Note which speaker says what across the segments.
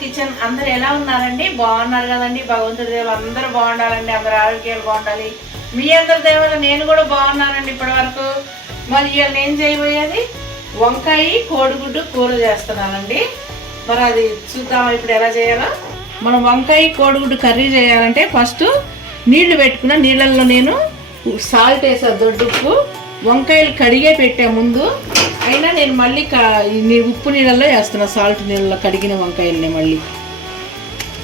Speaker 1: Kitchen అందరు ఎలా ఉన్నారండి? బాగున్నారు కదండి భగవంతుడి దేవులు అందరూ బాగుండాలండి అందరు ఆరోగ్యాలు బాగుండాలి. మీ అందరి దేవులు నేను కూడా బాగున్నానండి ఇప్పటి వరకు మరి ఇవాళ నేను చేయబోయేది వంకాయ కోడిగుడ్డు కూర చేస్తున్నానండి. మరి అది చూద్దాం ఇప్పుడు ఎలా చేయాలో. మనం వంకాయ కోడిగుడ్డు కర్రీ చేయాలంటే ఫస్ట్ నీళ్ళు పెట్టుకున్న నీళ్ళల్లో నేను సాల్ట్ వేసా దొడ్డుప్పు వంకాయలు కడిగే పెట్టే ముందు అయినా నేను మళ్ళీ నీ- ఉప్పు నీళ్ళల్లో వేస్తున్నా సాల్ట్ నీళ్ళలో కడిగిన వంకాయలని మళ్ళీ.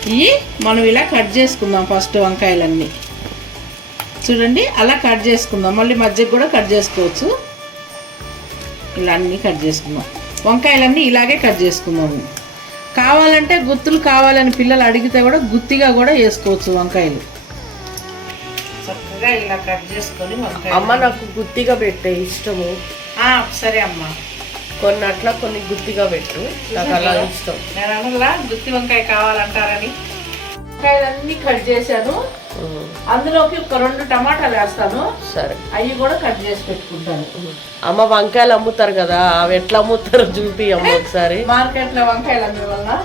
Speaker 1: ఇవి మనం ఇలా కట్ చేసుకుందాం ఫస్ట్ వంకాయలన్నీ. చూడండి అలా కట్ చేసుకుందాం. మళ్ళీ మధ్యకి కూడా కట్ చేసుకోవచ్చు. ఇలా అన్నీ కట్ చేసుకుందాం. వంకాయలన్నీ ఇలాగే కట్ చేసుకుందాము కావాలంటే గుత్తులు కావాలని పిల్లలు అడిగితే కూడా గుత్తిగా కూడా వేసుకోవచ్చు వంకాయలు. చక్కగా ఇలా కట్ చేసుకొని వంకాయ
Speaker 2: అమ్మ నాకు గుత్తిగా పెట్టే ఇష్టము.
Speaker 1: సరే అమ్మా.
Speaker 2: కొన్ని అట్లా కొన్ని గుత్తిగా పెట్టు. నాకు అలా ఇష్టం.
Speaker 1: నేను అనలా గుత్తి వంకాయ కావాలంటారని. వంకాయలన్నీ కట్ చేశాను. అందులోకి ఒక రెండు టమాటాలు వేస్తాను.
Speaker 2: సరే.
Speaker 1: అవి కూడా కట్ చేసి పెట్టుకుంటాను.
Speaker 2: అమ్మ వంకాయలు అమ్ముతారు కదా అవి ఎట్లా అమ్ముతారో చూపి అమ్మ ఒకసారి.
Speaker 1: మార్కెట్లో వంకాయలు అందువల్ల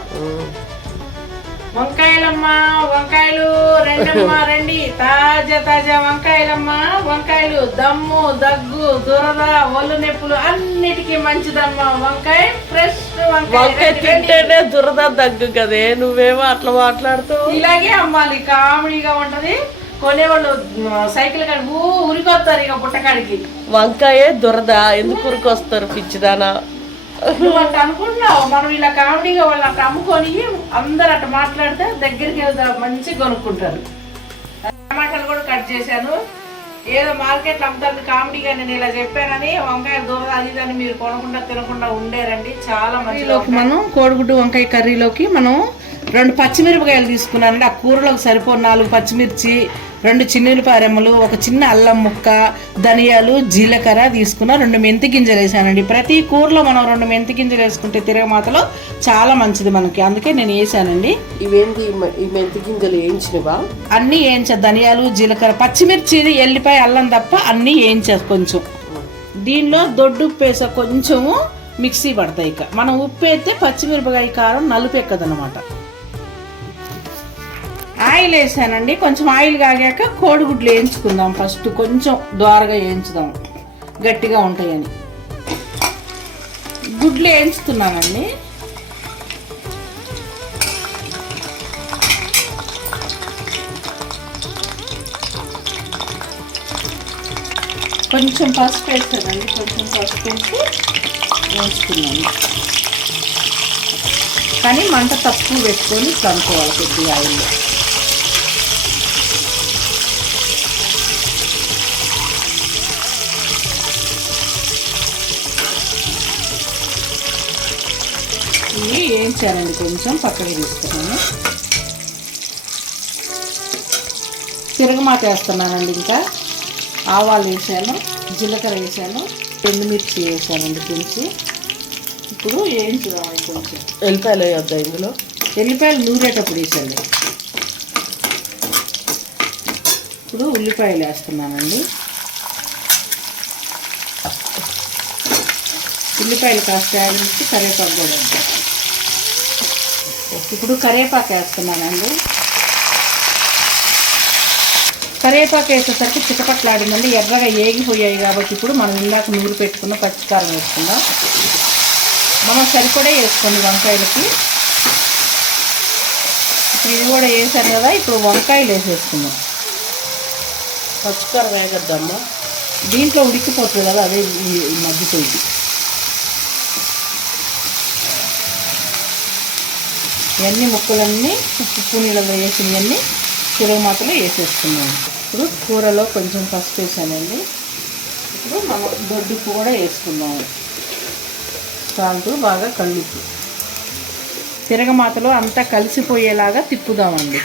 Speaker 1: వంకాయలమ్మా వంకాయలు రెండమ్మా రండి. తాజా తాజా వంకాయలమ్మా. వంకాయలు దమ్ము దగ్గు దురద ఒళ్ళు నొప్పులు అన్నిటికీ మంచిదమ్మా. వంకాయ ఫ్రెష్ వంకాయ.
Speaker 2: తింటేనే దురద దగ్గు కదే. నువ్వేమో అట్లా మాట్లాడుతావు
Speaker 1: ఇలాగే అమ్మాలి కామెడీగా ఉంటది. కొనేవాళ్ళు సైకిల్ కాడి ఉరికొస్తారు ఇక పుట్టకాడికి.
Speaker 2: వంకాయే దురద. ఎందుకు ఉరికొస్తారు పిచ్చిదానా?
Speaker 1: నువ్వు అట్ట అనుకుంటున్నావు? మనం ఇలా కామెడీగా వాళ్ళు అట్ట అమ్ముకొని అందరు అట్ట మాట్లాడితే దగ్గరికి వెళ్తా మంచిగా కొనుక్కుంటారు. టమాటాలు కూడా కట్ చేశాను. ఏదో మార్కెట్లో అమ్ముతారు కామెడీగా నేను ఇలా చెప్పానని వంకాయ దూరం అది ఇది అని మీరు కొనకుండా తినకుండా ఉండేరండి. చాలా మంచిలోకి మనం కోడిగుడ్డు వంకాయ కర్రీలోకి మనం రెండు పచ్చిమిరపకాయలు తీసుకున్నానండి. ఆ కూరలోకి సరిపోను నాలుగు పచ్చిమిర్చి రెండు చిన్నులపాయ రెమ్మలు ఒక చిన్న అల్లం ముక్క ధనియాలు జీలకర్ర తీసుకున్న రెండు మెంతి గింజలు వేసానండి. ప్రతి కూరలో మనం రెండు మెంతి గింజలు వేసుకుంటే తిరగమాతలో చాలా మంచిది మనకి. అందుకే నేను వేసానండి.
Speaker 2: ఇవేంటి ఈ మెంతి గింజలు వేయించినవా?
Speaker 1: అన్నీ వేయించా ధనియాలు జీలకర్ర పచ్చిమిర్చి ఎల్లిపాయ అల్లం తప్ప అన్నీ వేయించా కొంచెం. దీనిలో దొడ్డు ఉప్పు వేసా కొంచెము మిక్సీ పడతాయి ఇక. మనం ఉప్పు వేస్తే పచ్చిమిరపకాయ కారం నలుపు ఎక్కదనమాట ఆయిల్ వేసానండి. కొంచెం ఆయిల్ కాగాక కోడిగుడ్లు వేయించుకుందాం ఫస్ట్. కొంచెం ద్వారగా వేయించుదాం. గట్టిగా ఉంటాయని. గుడ్లు వేయించుతున్నానండి కొంచెం పసుపు వేస్తానండి కొంచెం పసుపు వేసి వేసుకున్నాను కానీ మంట తక్కువ పెట్టుకొని కనుక్కోవాలి కొద్దిగా ఆయిల్లో. వేయించానండి కొంచెం పక్కకి తీసుకున్నాను. తిరగమాత వేస్తున్నానండి ఇంకా. ఆవాలు వేసాను జీలకర్ర వేసాను ఎండుమిర్చి వేసానండి కొంచెం. ఇప్పుడు వేయించుదామండి కొంచెం.
Speaker 2: ఎల్లిపాయలు వేయొద్దా ఇందులో?
Speaker 1: ఎల్లిపాయలు నూరేటప్పుడు వేసండి. ఇప్పుడు ఉల్లిపాయలు వేస్తున్నానండి. ఉల్లిపాయలు కాస్త కరివేపాకు కూడా. ఇప్పుడు కరివేపాకు వేస్తున్నానండి. కరివేపాకు వేసేసరికి చిటపట్లాడిందండి ఎర్రగా ఏగిపోయాయి కాబట్టి ఇప్పుడు మనం ఇందాక నూరు పెట్టుకున్న పచ్చికారం వేసుకుందాం. మనం సరిపడే వేసుకోండి వంకాయలకి. ఇప్పుడు ఇది కూడా వేసాను కదా ఇప్పుడు వంకాయలు వేసేసుకుందాం.
Speaker 2: పచ్చికారం వేయగద్దమ్మా
Speaker 1: దీంట్లో ఉడికిపోతుంది కదా అదే ఈ మగ్గిపోయింది. ఇవన్నీ ముక్కలన్నీ ఉప్పు నీళ్ళలో వేసినవన్నీ చెరువు మాత్రమే వేసేసుకున్నాను ఇప్పుడు కూరలో కొంచెం పసుపు వేసానండి. ఇప్పుడు మనం దొడ్డు కూడా వేసుకున్నాము సాల్ట్ బాగా కలుపు. తిరగమాతలో అంతా కలిసిపోయేలాగా తిప్పుదామండి.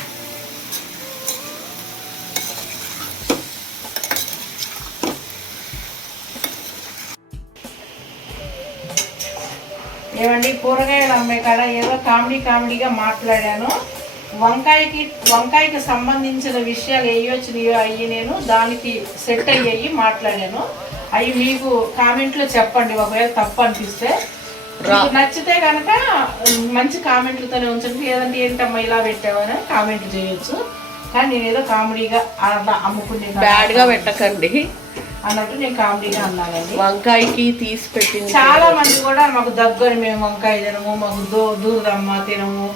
Speaker 1: ఏమండి కూరగాయలు అమ్మే కాడ ఏదో కామెడీ కామెడీగా మాట్లాడాను. వంకాయకి వంకాయకి సంబంధించిన విషయాలు ఏ వచ్చినాయో అయ్యి నేను దానికి సెట్ అయ్యాయి మాట్లాడాను. అవి మీకు కామెంట్లో చెప్పండి ఒకవేళ తప్పు అనిపిస్తే. నచ్చితే కనుక మంచి కామెంట్లతోనే ఉంచండి. లేదంటే ఏంటమ్మా ఇలా పెట్టావని కామెంట్ చేయొచ్చు. కానీ నేను ఏదో కామెడీగా అలా అమ్ముకునే
Speaker 2: బ్యాడ్గా పెట్టకండి.
Speaker 1: అన్నట్టు నేను కామెడీగా అన్నానండి.
Speaker 2: వంకాయకి తీసి పెట్టింది.
Speaker 1: చాలా మంది కూడా మాకు దగ్గర మేము వంకాయ తినము మాకు దూ దూరదమ్మ తినము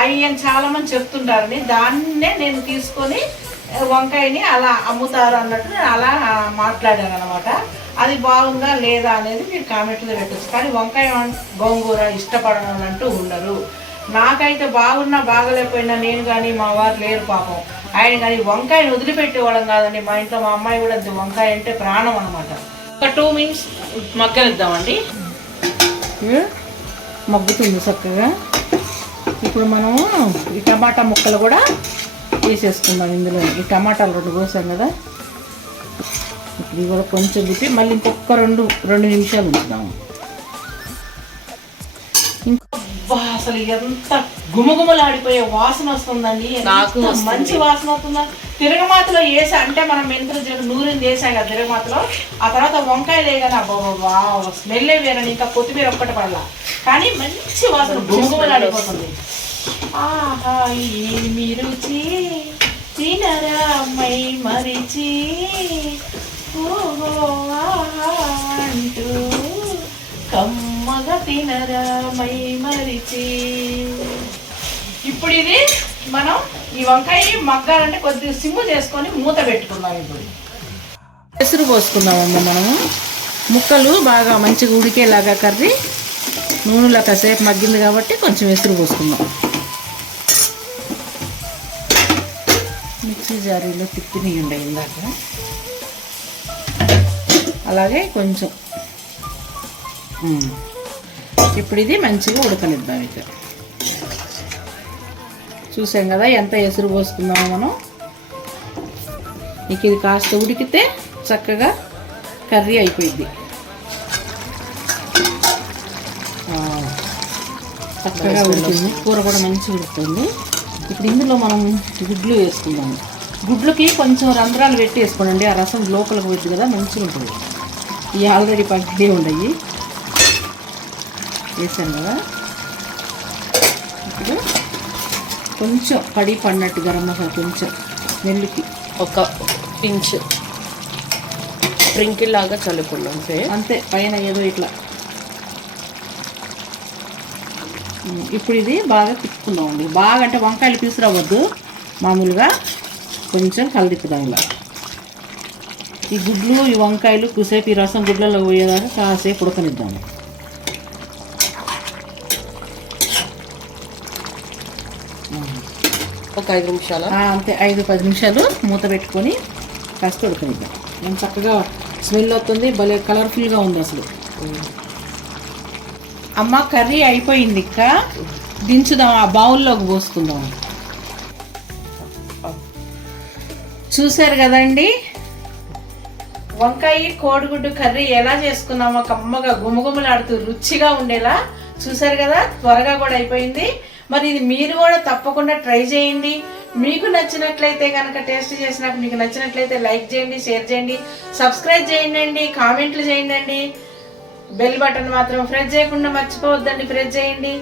Speaker 1: అవి అని చాలా మంది చెప్తుంటారండి. దాన్నే నేను తీసుకొని వంకాయని అలా అమ్ముతారు అన్నట్టు నేను అలా మాట్లాడాను అనమాట అది బాగుందా లేదా అనేది మీరు కామెంట్లో పెట్టచ్చు. కానీ వంకాయ గోంగూర ఇష్టపడడం అంటూ ఉండరు. నాకైతే బాగున్నా బాగలేకపోయినా నేను కానీ మా వారు లేరు పాపం. ఆయన కానీ వంకాయని వదిలిపెట్టేవాళ్ళం కాదండి. మా ఇంట్లో మా అమ్మాయి కూడా వంకాయ అంటే ప్రాణం అనమాట ఒక టూ మినిట్స్ మగ్గనిద్దామండి. మగ్గుతుంది చక్కగా. ఇప్పుడు మనము ఈ టమాటా ముక్కలు కూడా వేసేసుకుందాం ఇందులో. ఈ టమాటాలు రెండు కోసాం కదా. ఇప్పుడు ఇవి కూడా కొంచెం తిప్పి మళ్ళీ ఇంకొక రెండు రెండు నిమిషాలు ఉంచుదాము. అసలు ఎంత గుమగుమలాడిపోయే వాసన వస్తుందండి?
Speaker 2: నాకు.
Speaker 1: మంచి వాసన వస్తుందా? తిరగమాతలో వేసా అంటే మనం మెంతులు నూనెని వేసాం కదా తిరగమాతలో ఆ తర్వాత వంకాయలు వేయగానే అబ్బా స్మెల్ వేరని ఇంకా కొత్తిమీర ఒక్కటి పడాల. కానీ మంచి వాసన గుమగుమలాడిపోతుంది. ఆహా ఏమి రుచి? తినరా మై మరిచి? ఓహో ఆహా అంటూ. మై మరిచి ఇప్పుడు ఇది మనం ఈ వంకాయ మగ్గాలంటే కొద్దిగా సిమ్ము చేసుకొని మూత పెట్టుకుందాం ఇప్పుడు. ఎసురు పోసుకుందామమ్మ మనము. ముక్కలు బాగా మంచిగా ఉడికేలాగా కర్రీ. నూనెలో కాసేపు మగ్గింది కాబట్టి కొంచెం ఎసురు పోసుకుందాం. మిక్సీ జారీలో తిప్పినియండి ఇందాక. అలాగే కొంచెం. ఇప్పుడు ఇది మంచిగా ఉడకనిద్దాం ఇక. చూసాం కదా ఎంత ఎసురు పోసుకుందామో మనం. ఇక ఇది కాస్త ఉడికితే చక్కగా కర్రీ అయిపోయింది చక్కగా ఉడికింది. కూర కూడా మంచిగా ఉడుకుతుంది. ఇప్పుడు ఇందులో మనం గుడ్లు వేసుకుందాము గుడ్లకి కొంచెం రంధ్రాలు పెట్టి వేసుకోండి. ఆ రసం లోపలికి పోయింది కదా మంచిగా ఉంటుంది. ఇవి ఆల్రెడీ పగ్గిదే ఉండయి. వేసాను కదా. ఇప్పుడు కొంచెం పడి పడినట్టు గరం మసాలా కొంచెం నెల్లికి
Speaker 2: ఒక ఇంచ్ స్ప్రింకిల్ లాగా చల్లుకున్నాం సే
Speaker 1: అంతే పైన ఏదో ఇట్లా. ఇప్పుడు ఇది బాగా తిప్పుకుందామండి బాగా అంటే వంకాయలు తీసుకురావద్దు మామూలుగా కొంచెం కలిదిప్పుదాం ఇలా. ఈ గుడ్లు ఈ వంకాయలు కుసేపు ఈ రసం గుడ్లలో పోయేదాకా కాసేపు ఉడకనిద్దాము
Speaker 2: ఒక ఐదు నిమిషాలు?
Speaker 1: అంతే ఐదు పది నిమిషాలు మూత పెట్టుకొని కాస్త ఉడకనిద్దాం. నేను చక్కగా స్మెల్ వస్తుంది భలే కలర్ఫుల్గా ఉంది అసలు. అమ్మ కర్రీ అయిపోయింది ఇక్క దించుదాం ఆ బౌల్లోకి పోసుకుందాం. చూశారు కదండి? వంకాయ కోడిగుడ్డు కర్రీ ఎలా చేసుకున్నామో కమ్మగా గుమగుమలాడుతూ రుచిగా ఉండేలా చూశారు కదా? త్వరగా కూడా అయిపోయింది. మరి ఇది మీరు కూడా తప్పకుండా ట్రై చేయండి. మీకు నచ్చినట్లయితే కనుక టేస్ట్ చేసినాక మీకు నచ్చినట్లయితే లైక్ చేయండి షేర్ చేయండి సబ్స్క్రైబ్ చేయండి కామెంట్లు చేయండి బెల్ బటన్ మాత్రం ప్రెస్ చేయకుండా మర్చిపోవద్దండి ప్రెస్ చేయండి.